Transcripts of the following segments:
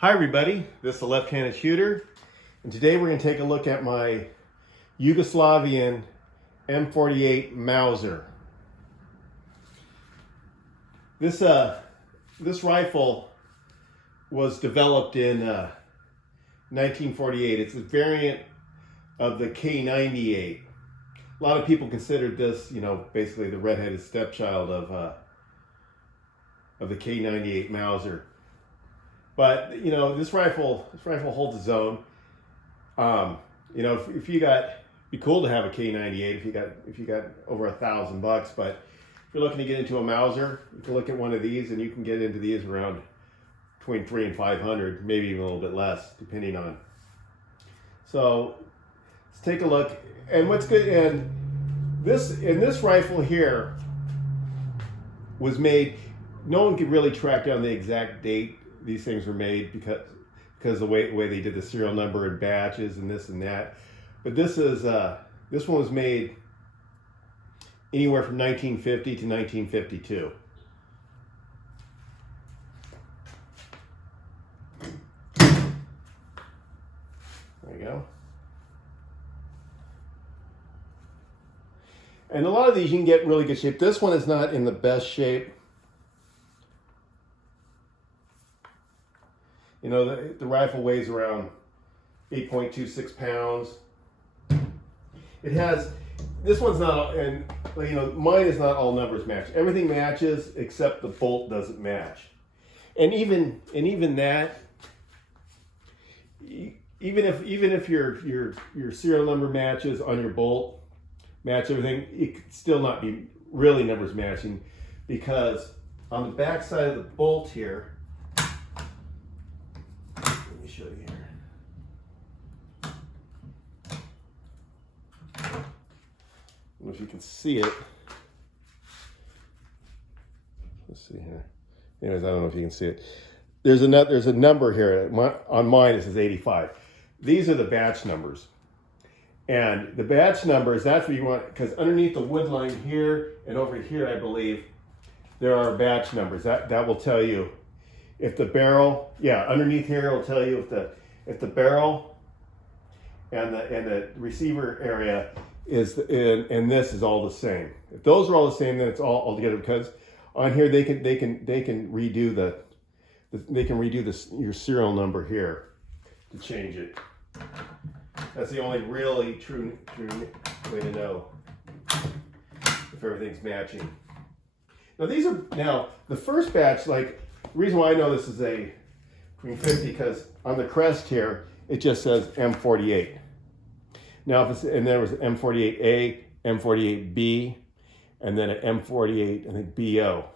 Hi everybody, this is the Left-Handed Shooter, and today we're going to take a look at my Yugoslavian M48 Mauser. This rifle was developed in 1948. It's a variant of the K98. A lot of people considered this, basically the redheaded stepchild of the K98 Mauser. But this rifle holds its own. If you got, it'd be cool to have a K98 if you got over $1,000 bucks. But if you're looking to get into a Mauser, you can look at one of these, and you can get into these around between $300 and $500, maybe even a little bit less, depending on. So let's take a look. And what's good, and this rifle here was made. No one could really track down the exact date these things were made because the way they did the serial number and batches and this and that. But this one was made anywhere from 1950 to 1952. There you go. And a lot of these you can get in really good shape. This one is not in the best shape. The rifle weighs around 8.26 pounds. It has, this one's not, and mine is not all numbers match. Everything matches except the bolt doesn't match. And even that, even if your serial number matches on your bolt, match everything, it could still not be really numbers matching, because on the back side of the bolt here, show you here. I don't know if you can see it. Let's see here. Anyways, I don't know if you can see it. There's a number here. On mine it says 85. These are the batch numbers. And the batch numbers, that's what you want, because underneath the wood line here and over here, I believe, there are batch numbers. That will tell you if the barrel, underneath here will tell you if the barrel and the receiver area is, and this is all the same. If those are all the same, then it's all together, because on here they can redo your serial number here to change it. That's the only really true way to know if everything's matching. Now the first batch, the reason why I know this is a Green 50, because on the crest here, it just says M48. Now, and there was an M48A, M48B, and then an M48, I think, BO.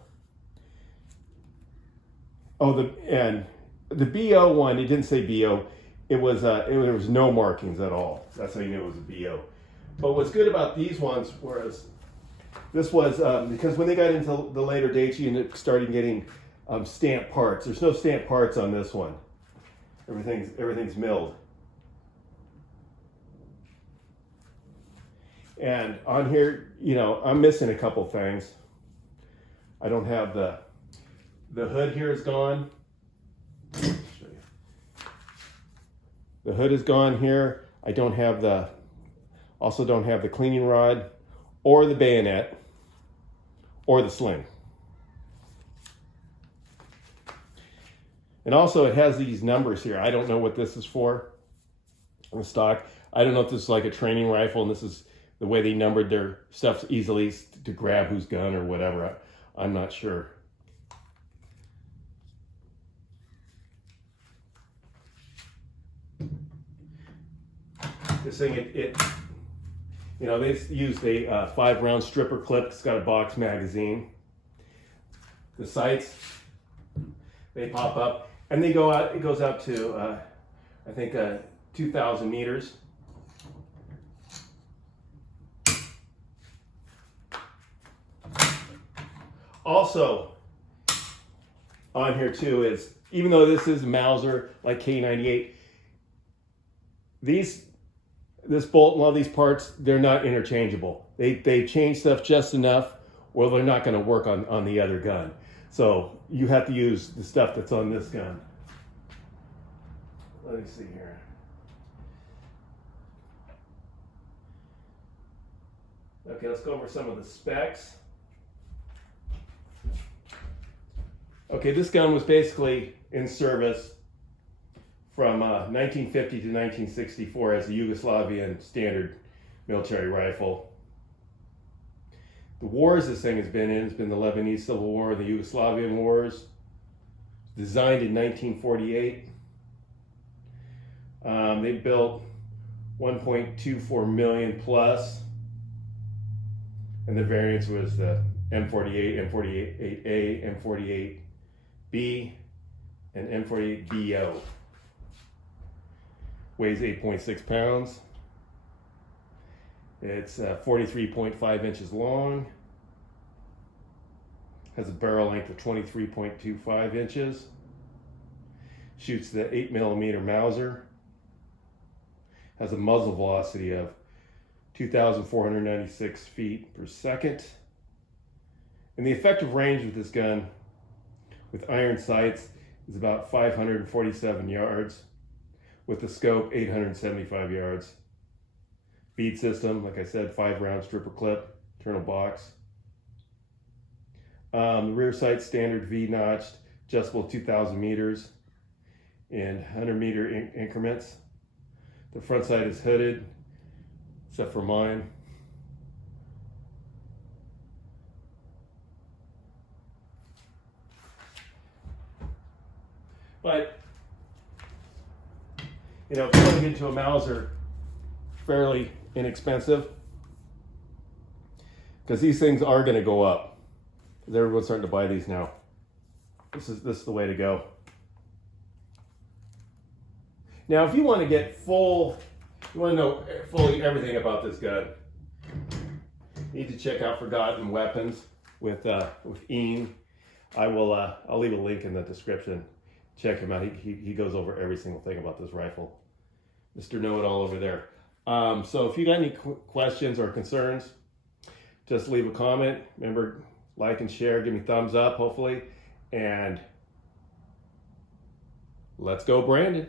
And the BO one, it didn't say BO. There was no markings at all. That's how you knew it was a BO. But what's good about these ones, whereas this was, because when they got into the later dates, you ended up starting getting stamped parts. There's no stamped parts on this one. Everything's milled. And on here, I'm missing a couple things. I don't have the hood here is gone. Show you. The hood is gone here. I also don't have the cleaning rod or the bayonet or the sling. And also it has these numbers here. I don't know what this is for on the stock. I don't know if this is like a training rifle and this is the way they numbered their stuff easily to grab whose gun or whatever. I'm not sure. This thing, they used a 5-round stripper clip. It's got a box magazine. The sights, they pop up. And they go out, it goes out to, I think, 2,000 meters. Also, on here too is, even though this is a Mauser like K98, this bolt and all these parts, they're not interchangeable. They change stuff just enough, or they're not going to work on the other gun. So you have to use the stuff that's on this gun. let me see here. Okay, let's go over some of the specs. Okay, this gun was basically in service from 1950 to 1964 as a Yugoslavian standard military rifle. The wars this thing has been in, it's been the Lebanese Civil War, the Yugoslavian wars. Designed in 1948. They built 1.24 million plus, and the variants was the M48, M48A, M48B, and M48BO. Weighs 8.6 pounds. It's 43.5 inches long. Has a barrel length of 23.25 inches. Shoots the 8mm Mauser. Has a muzzle velocity of 2,496 feet per second. And the effective range with this gun, with iron sights, is about 547 yards. With the scope, 875 yards. Feed system, like I said, 5-round stripper clip, internal box. The rear sight standard V-notched, adjustable 2,000 meters in 100-meter increments. The front sight is hooded, except for mine. But, you know, if you want to get into a Mauser, fairly inexpensive, because these things are going to go up. Everyone's starting to buy these now. This is the way to go. Now, if you want to get you want to know fully everything about this gun, you need to check out Forgotten Weapons with Ian. I'll leave a link in the description. Check him out. He goes over every single thing about this rifle. Mr. Know-It-All over there. So if you got any questions or concerns, just leave a comment. Remember, like and share, give me thumbs up, hopefully. And let's go, Brandon.